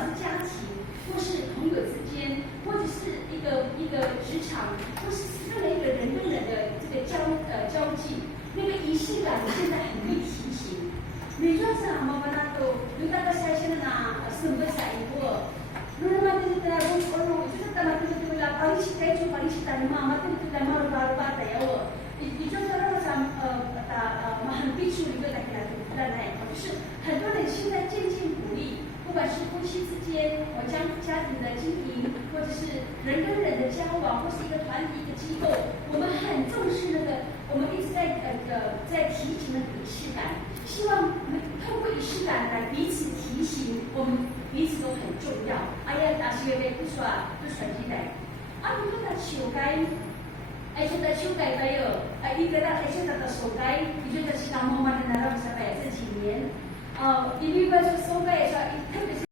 管是家庭，或是朋友之间，或者是一个职场，或是任何一个人跟人的这个交际，那个仪式感现在很被提醒。你说是阿妈妈那都，你大概晒现在那什么晒一个，如果嘛就是在我就是干嘛就是啦，把你去该做把你去打你妈妈对不对？妈妈把打呀我，你就是让咱很必须一个在给他在那，就是很多人现在渐渐鼓励。不管是夫妻之间，家庭的经营，或者是人跟人的交往，或是一个团体、一个机构，我们很重视那个，我们一直在提醒那个仪式感，希望透过仪式感来彼此提醒我们彼此都很重要。哎呀，但是有点不耍起来，如果他手该，说他手该没有，一个他说他的手该，你觉得是他妈妈的那让什么这几年？因为说手该说。